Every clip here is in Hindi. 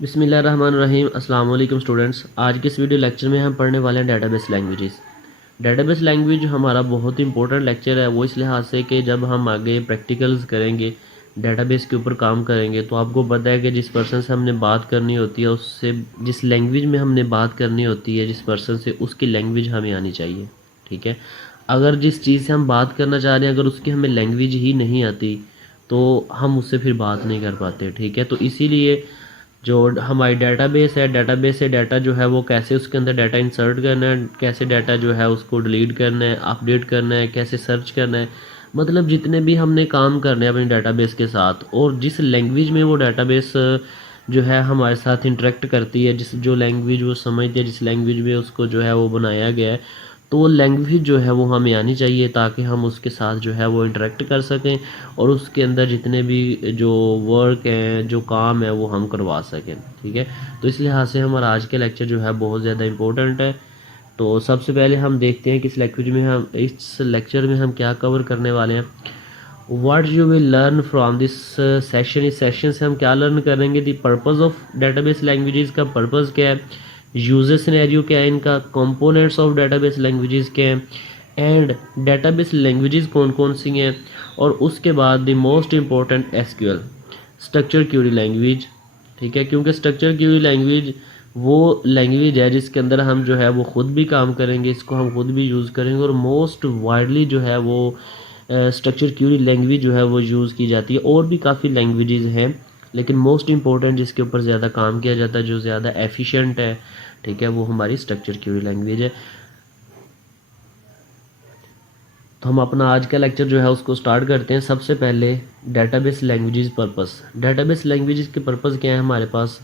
बिस्मिल्लाहिर्रहमानिर्रहीम। अस्सलाम वालेकुम स्टूडेंट्स। आज के इस वीडियो लेक्चर में हम पढ़ने वाले हैं डेटाबेस लैंग्वेजेस। डेटाबेस लैंग्वेज हमारा बहुत ही इंपॉर्टेंट लेक्चर है, वो इस लिहाज से कि जब हम आगे प्रैक्टिकल्स करेंगे, डेटाबेस के ऊपर काम करेंगे, तो आपको पता है कि जिस पर्सन से हमने बात करनी होती है उससे, जिस लैंग्वेज में हमने बात करनी होती है जिस पर्सन से, उसकी लैंग्वेज हमें आनी चाहिए। ठीक है, अगर जिस चीज़ से हम बात करना चाह रहे हैं अगर उसकी हमें लैंग्वेज ही नहीं आती तो हम उससे फिर बात नहीं कर पाते। ठीक है, तो इसीलिए जो हमारी डेटाबेस है, डेटाबेस से डाटा जो है वो कैसे उसके अंदर डाटा इंसर्ट करना है, कैसे डाटा जो है उसको डिलीट करना है, अपडेट करना है, कैसे सर्च करना है, मतलब जितने भी हमने काम करने हैं अपनी डेटाबेस के साथ, और जिस लैंग्वेज में वो डेटाबेस जो है हमारे साथ इंटरेक्ट करती है, जिस जो लैंग्वेज वो समझती है, जिस लैंग्वेज में उसको जो है वो बनाया गया है, तो वो लैंग्वेज जो है वो हमें आनी चाहिए ताकि हम उसके साथ जो है वो इंटरेक्ट कर सकें और उसके अंदर जितने भी जो वर्क हैं, जो काम है, वो हम करवा सकें। ठीक है, तो इस लिहाज से हमारा आज का लेक्चर जो है बहुत ज़्यादा इंपॉर्टेंट है। तो सबसे पहले हम देखते हैं कि इस लेक्चर में हम क्या कवर करने वाले हैं। What you will learn from this session. इस सेशन से हम क्या लर्न करेंगे? The purpose of database languages का पर्पज़ क्या है, यूजर सिनेरियो क्या है इनका, कंपोनेंट्स ऑफ डेटाबेस लैंग्वेजेस क्या है, एंड डेटाबेस लैंग्वेजेस कौन कौन सी हैं, और उसके बाद the most important SQL, structure Curie language. ठीक है, क्योंकि स्ट्रक्चर क्यूरी लैंग्वेज वो लैंग्वेज है जिसके अंदर हम जो है वो ख़ुद भी काम करेंगे, इसको हम खुद भी यूज़ करेंगे, और मोस्ट वाइडली जो है वो स्ट्रक्चर क्यूरी लैंग्वेज जो है वो यूज़ की जाती है। और भी काफ़ी लैंग्वेजेस हैं लेकिन मोस्ट इंपॉर्टेंट जिसके ऊपर ज़्यादा काम किया जाता है, जो ज़्यादा एफिशिएंट है, ठीक है, वो हमारी स्ट्रक्चर क्यूरी लैंग्वेज है। तो हम अपना आज का लेक्चर जो है उसको स्टार्ट करते हैं। सबसे पहले database languages purpose. Database languages के पर्पस क्या है हमारे पास?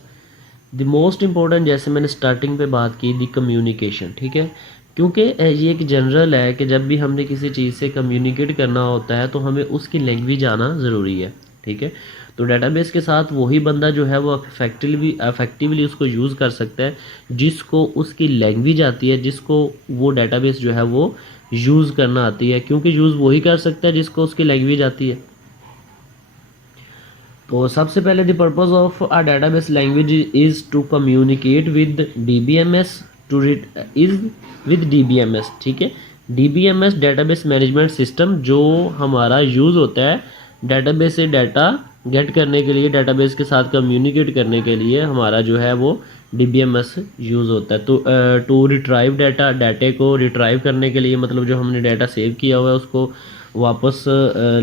द मोस्ट इम्पोर्टेंट, जैसे मैंने स्टार्टिंग पे बात की, दी कम्युनिकेशन। ठीक है, क्योंकि ये एक जनरल है कि जब भी हमने किसी चीज़ से कम्युनिकेट करना होता है तो हमें उसकी लैंग्वेज आना ज़रूरी है। ठीक है, तो डेटाबेस के साथ वही बंदा जो है वो अफेक्टिवली उसको यूज़ कर सकता है जिसको उसकी लैंग्वेज आती है, जिसको वो डेटाबेस जो है वो यूज़ करना आती है, क्योंकि यूज़ वही कर सकता है जिसको उसकी लैंग्वेज आती है। तो सबसे पहले the purpose of a database language is to communicate with DBMS, to is with DBMS. ठीक है, डीबीएमएस डेटाबेस मैनेजमेंट सिस्टम जो हमारा यूज़ होता है डेटाबेस से डाटा गेट करने के लिए, डेटाबेस के साथ कम्युनिकेट करने के लिए हमारा जो है वो डीबीएमएस यूज़ होता है। तो टू रिट्राइव डाटे को रिट्राइव करने के लिए, मतलब जो हमने डाटा सेव किया हुआ है उसको वापस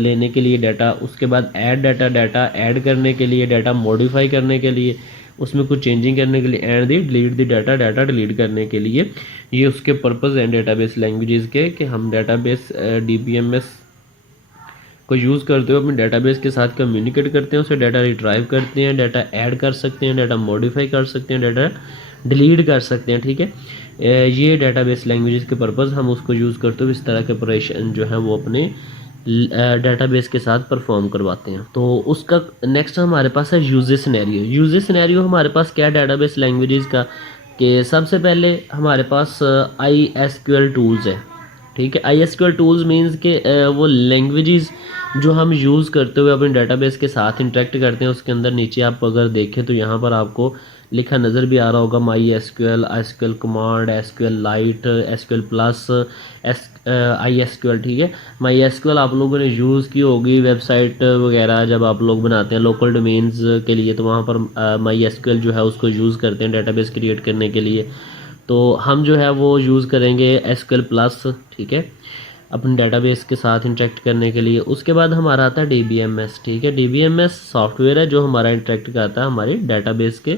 लेने के लिए डाटा, उसके बाद ऐड डाटा ऐड करने के लिए, डाटा मॉडिफाई करने के लिए, उसमें कुछ चेंजिंग करने के लिए, and the delete the data delete करने के लिए। ये उसके पर्पस हैं डेटाबेस लैंग्वेजेस के, कि हम डेटाबेस डीबीएमएस को यूज़ करते हुए अपने डेटाबेस के साथ कम्युनिकेट करते हैं, उसे डाटा रिट्राइव करते हैं, डाटा ऐड कर सकते हैं, डाटा मॉडिफाई कर सकते हैं, डाटा डिलीट कर सकते हैं। ठीक है, ये डेटाबेस लैंग्वेजेस के पर्पज़, हम उसको यूज़ करते हुए इस तरह के ऑपरेशन जो है वो अपने डेटाबेस के साथ परफॉर्म करवाते हैं। तो उसका नेक्स्ट हमारे पास है यूजर सिनेरियो। यूजर सिनेरियो हमारे पास क्या है डेटाबेस लैंग्वेजेस का, कि सबसे पहले हमारे पास I S Q L tools है। ठीक है, I S Q L tools means के वो लैंग्वेजेस जो हम यूज़ करते हुए अपने डेटाबेस के साथ इंटरेक्ट करते हैं, उसके अंदर नीचे आप अगर देखें तो यहाँ पर आपको लिखा नज़र भी आ रहा होगा, my S Q L command, S Q L lite, S Q L plus, I S Q L. ठीक है, माई एस क्यू एल आप लोगों ने यूज़ की होगी वेबसाइट वगैरह जब आप लोग बनाते हैं लोकल डोमेन्स के लिए, तो वहाँ पर माई एस क्यू एल जो है उसको यूज़ करते हैं डेटाबेस क्रिएट करने के लिए। तो हम जो है वो यूज़ करेंगे एस क्यू एल प्लस। ठीक है, अपने डेटाबेस के साथ इंटरेक्ट करने के लिए। उसके बाद हमारा आता है डीबीएमएस। ठीक है, डीबीएमएस सॉफ्टवेयर है जो हमारा इंटरेक्ट करता है हमारे डेटाबेस के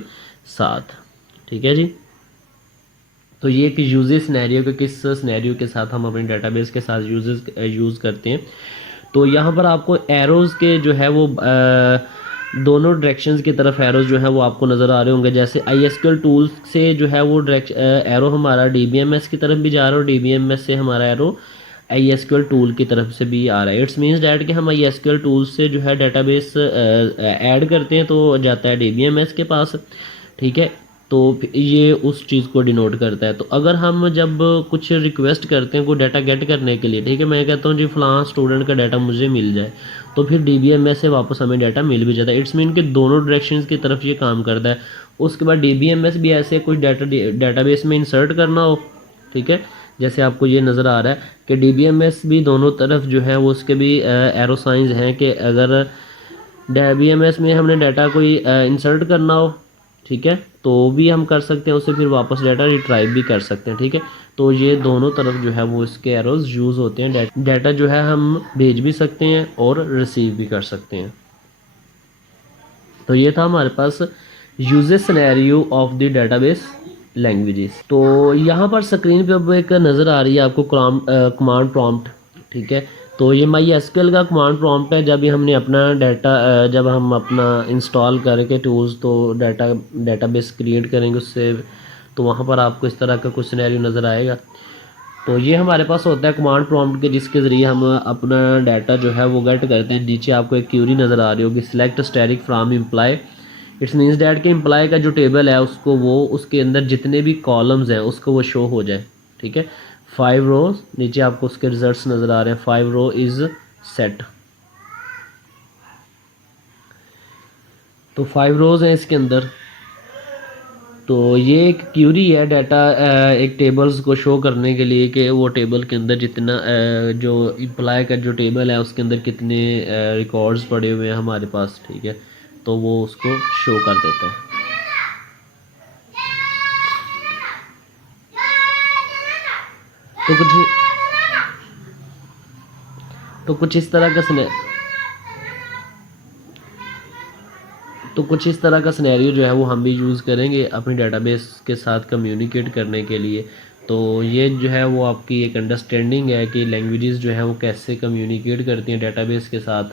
साथ। ठीक है जी, तो ये एक यूजर सिनेरियो के किस सिनेरियो के साथ हम अपने डेटाबेस के साथ यूज़ करते हैं। तो यहाँ पर आपको एरोज़ के जो है वो दोनों डायरेक्शंस की तरफ एरोज़ जो है वो आपको नज़र आ रहे होंगे। जैसे आई एस क्यू एल टूल से जो है वो एरो हमारा डीबीएमएस की तरफ भी जा रहा है, और डीबीएमएस से हमारा एरो आई एस क्यू एल टूल की तरफ से भी आ रहा है। इट्स मीन्स डैट कि हम आई एस क्यू एल टूल से जो है डेटाबेस ऐड करते हैं तो जाता है डीबीएमएस के पास। ठीक है, तो ये उस चीज़ को डिनोट करता है। तो अगर हम जब कुछ रिक्वेस्ट करते हैं कोई डाटा गेट करने के लिए, ठीक है, मैं कहता हूँ जी फ़लाँ स्टूडेंट का डाटा मुझे मिल जाए, तो फिर DBMS से वापस हमें डाटा मिल भी जाता है। इट्स मीन कि दोनों डायरेक्शंस की तरफ ये काम करता है। उसके बाद DBMS भी ऐसे कोई डाटाबेस में इंसर्ट करना हो, ठीक है, जैसे आपको ये नज़र आ रहा है कि DBMS भी दोनों तरफ जो है वो उसके भी एरो साइंस हैं कि अगर DBMS में हमने डाटा कोई इंसर्ट करना हो, ठीक है, तो भी हम कर सकते हैं, उससे फिर वापस डाटा रिट्राइव भी कर सकते हैं, ठीक है। तो ये दोनों तरफ जो है वो इसके एरोज यूज़ होते हैं। डाटा जो है हम भेज भी सकते हैं और रिसीव भी कर सकते हैं। तो ये था हमारे पास usages scenario of the database languages. तो यहाँ पर स्क्रीन पे अब एक नज़र आ रही है आपको कमांड प्रॉम्प्ट, ठीक है। तो ये MySQL का कमांड प्रॉम्प्ट है। जब भी हमने अपना डाटा जब हम अपना इंस्टॉल करके टूल्स तो डाटाबेस क्रिएट करेंगे उससे, तो वहाँ पर आपको इस तरह का कुछ सिनेरियो नज़र आएगा। तो ये हमारे पास होता है कमांड प्रॉम्प्ट के, जिसके ज़रिए हम अपना डाटा जो है वो गेट करते हैं। नीचे आपको एक क्यूरी नज़र आ रही होगी, select static from employ. It's means that कि एम्प्लॉय का जो टेबल है उसको वो उसके अंदर जितने भी कॉलम्स हैं उसको वो शो हो जाए, ठीक है। 5 रोज, नीचे आपको उसके रिजल्ट्स नज़र आ रहे हैं। 5 रो इज़ सेट। तो 5 रोज हैं इसके अंदर। तो ये एक क्यूरी है डाटा एक टेबल्स को शो करने के लिए कि वो टेबल के अंदर जितना जो एम्प्लॉय का जो टेबल है उसके अंदर कितने रिकॉर्ड्स पड़े हुए हैं हमारे पास, ठीक है, तो वो उसको शो कर देता है। तो कुछ इस तरह का सिनेरियो जो है वो हम भी यूज़ करेंगे अपनी डाटाबेस के साथ कम्युनिकेट करने के लिए। तो ये जो है वो आपकी एक अंडरस्टैंडिंग है कि लैंग्वेजेस जो है वो कैसे कम्युनिकेट करती हैं डाटाबेस के साथ।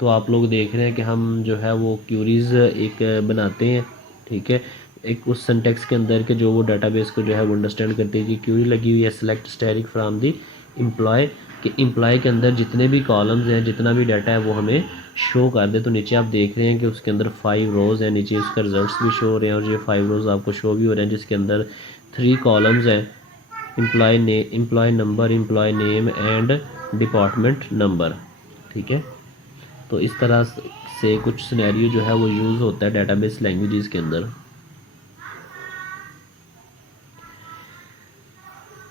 तो आप लोग देख रहे हैं कि हम जो है वो क्यूरीज़ एक बनाते हैं, ठीक है, एक उस सिंटेक्स के अंदर के जो वो डाटाबेस को जो है वो अंडरस्टैंड करती है कि क्यूरी लगी हुई है select static from the employee, कि एम्प्लॉय के अंदर जितने भी कॉलम्स हैं जितना भी डाटा है वो हमें शो कर दे। तो नीचे आप देख रहे हैं कि उसके अंदर 5 रोज़ हैं, नीचे उसका रिजल्ट्स भी शो हो रहे हैं और ये 5 रोज़ आपको शो भी हो रहे हैं, जिसके अंदर 3 कॉलम्स हैं, employee number, employee name and department number, ठीक है। तो इस तरह से कुछ सिनेरियो जो है वो यूज़ होता है डाटाबेस लैंग्वेजेस के अंदर।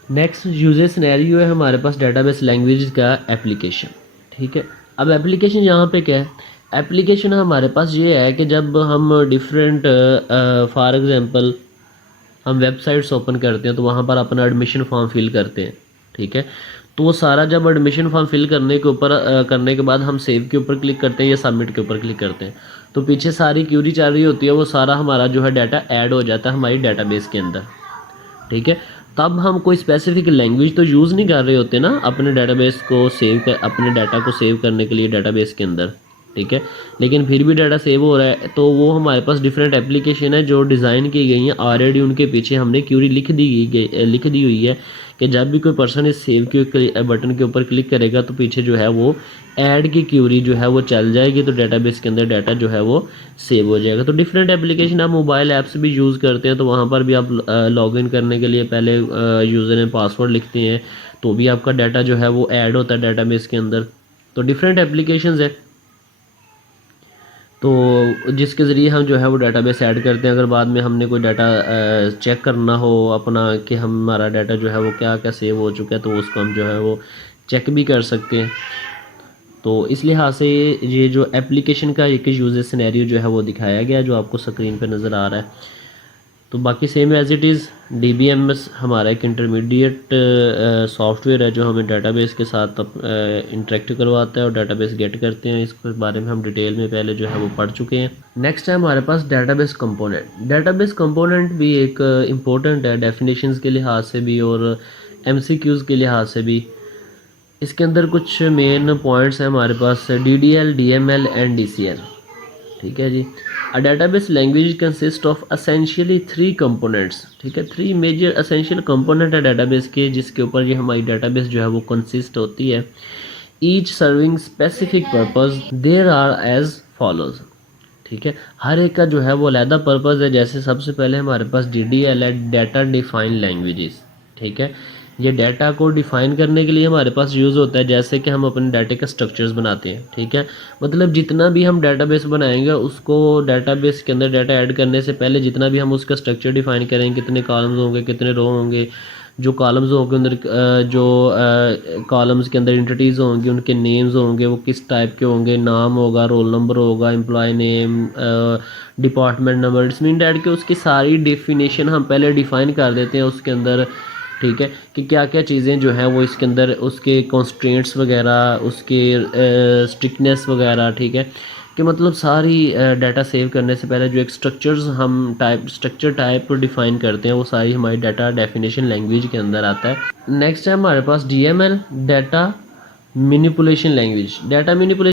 नेक्स्ट यूजेज सिनेरियो है हमारे पास डाटाबेस लैंग्वेज का एप्लीकेशन, ठीक है। अब एप्लीकेशन यहाँ पे क्या है, एप्लीकेशन हमारे पास ये है कि जब हम डिफरेंट फॉर एग्जांपल हम वेबसाइट्स ओपन करते हैं तो वहाँ पर अपना एडमिशन फॉर्म फिल करते हैं, ठीक है। तो वो सारा जब एडमिशन फॉर्म फिल करने के ऊपर करने के बाद हम सेव के ऊपर क्लिक करते हैं या सबमिट के ऊपर क्लिक करते हैं, तो पीछे सारी क्यूरी चल रही होती है, वो सारा हमारा जो है डाटा ऐड हो जाता है हमारी डाटाबेस के अंदर, ठीक है। तब हम कोई स्पेसिफिक लैंग्वेज तो यूज़ नहीं कर रहे होते ना अपने डाटाबेस को अपने डाटा को सेव करने के लिए डाटाबेस के अंदर, ठीक है, लेकिन फिर भी डाटा सेव हो रहा है। तो वो हमारे पास डिफरेंट एप्लीकेशन है जो डिज़ाइन की गई हैं ऑलरेडी, उनके पीछे हमने क्यूरी लिख दी हुई है कि जब भी कोई पर्सन इस सेव के बटन के ऊपर क्लिक करेगा तो पीछे जो है वो ऐड की क्यूरी जो है वो चल जाएगी, तो डाटाबेस के अंदर डाटा जो है वो सेव हो जाएगा। तो डिफरेंट एप्लीकेशन आप मोबाइल ऐप्स भी यूज़ करते हैं, तो वहाँ पर भी आप लॉगिन करने के लिए पहले यूज़र नेम पासवर्ड लिखते हैं, तो भी आपका डाटा जो है वो ऐड होता है डाटाबेस के अंदर। तो डिफरेंट एप्लीकेशंस है तो जिसके ज़रिए हम जो है वो डाटाबेस ऐड करते हैं। अगर बाद में हमने कोई डाटा चेक करना हो अपना कि हमारा डाटा जो है वो क्या क्या सेव हो चुका है, तो उसको हम जो है वो चेक भी कर सकते हैं। तो इस लिहाज से ये जो एप्लीकेशन का एक यूज़र सिनेरियो जो है वो दिखाया गया जो आपको स्क्रीन पे नज़र आ रहा है। तो बाकी same as it is DBMS हमारा एक इंटरमीडिएट सॉफ्टवेयर है जो हमें डाटाबेस के साथ इंटरेक्ट करवाता है और डाटाबेस गेट करते हैं। इसके बारे में हम डिटेल में पहले जो है वो पढ़ चुके हैं। नेक्स्ट है हमारे पास डाटाबेस कंपोनेंट। डाटाबेस कंपोनेंट भी एक इम्पोर्टेंट है डेफिनेशंस के लिहाज से भी और MCQs के लिहाज से भी। इसके अंदर कुछ मेन पॉइंट्स हैं हमारे पास DDL, DML एंड DCL, ठीक है जी। A database language consist of essentially 3 components, ठीक है। 3 मेजर असेंशियल कंपोनेंट है डाटाबेस के जिसके ऊपर ये हमारी डाटाबेस जो है वो कंसिस्ट होती है। Each serving specific purpose. There are as follows. ठीक है। हर एक का जो है वो अलहदा पर्पज़ है। जैसे सबसे पहले हमारे पास DDL है, डाटा डिफाइन लैंग्वेजेस, ठीक है। ये डाटा को डिफ़ाइन करने के लिए हमारे पास यूज़ होता है, जैसे कि हम अपने डाटे के स्ट्रक्चर्स बनाते हैं, ठीक है। मतलब जितना भी हम डाटाबेस बनाएंगे उसको डाटाबेस के अंदर डाटा ऐड करने से पहले जितना भी हम उसका स्ट्रक्चर डिफ़ाइन करेंगे, कितने कॉलम्स होंगे, कितने रो होंगे, जो कॉलम्स होंगे अंदर जो कॉलम्स के अंदर एंटिटीज़ होंगी उनके नेम्स होंगे, वो किस टाइप के होंगे, नाम होगा, रोल नंबर होगा, employee name, department number, its mean that कि उसकी सारी डेफिनेशन हम पहले डिफ़ाइन कर देते हैं उसके अंदर, ठीक है, कि क्या क्या चीज़ें जो हैं वो इसके अंदर, उसके कॉन्स्ट्रेंट्स वगैरह, उसके स्ट्रिक्टनेस वगैरह, ठीक है, कि मतलब सारी डाटा सेव करने से पहले जो एक स्ट्रक्चर टाइप डिफ़ाइन करते हैं वो सारी हमारी डाटा डेफिनेशन लैंग्वेज के अंदर आता है। नेक्स्ट है हमारे पास DML, data manipulation language. Data manipulation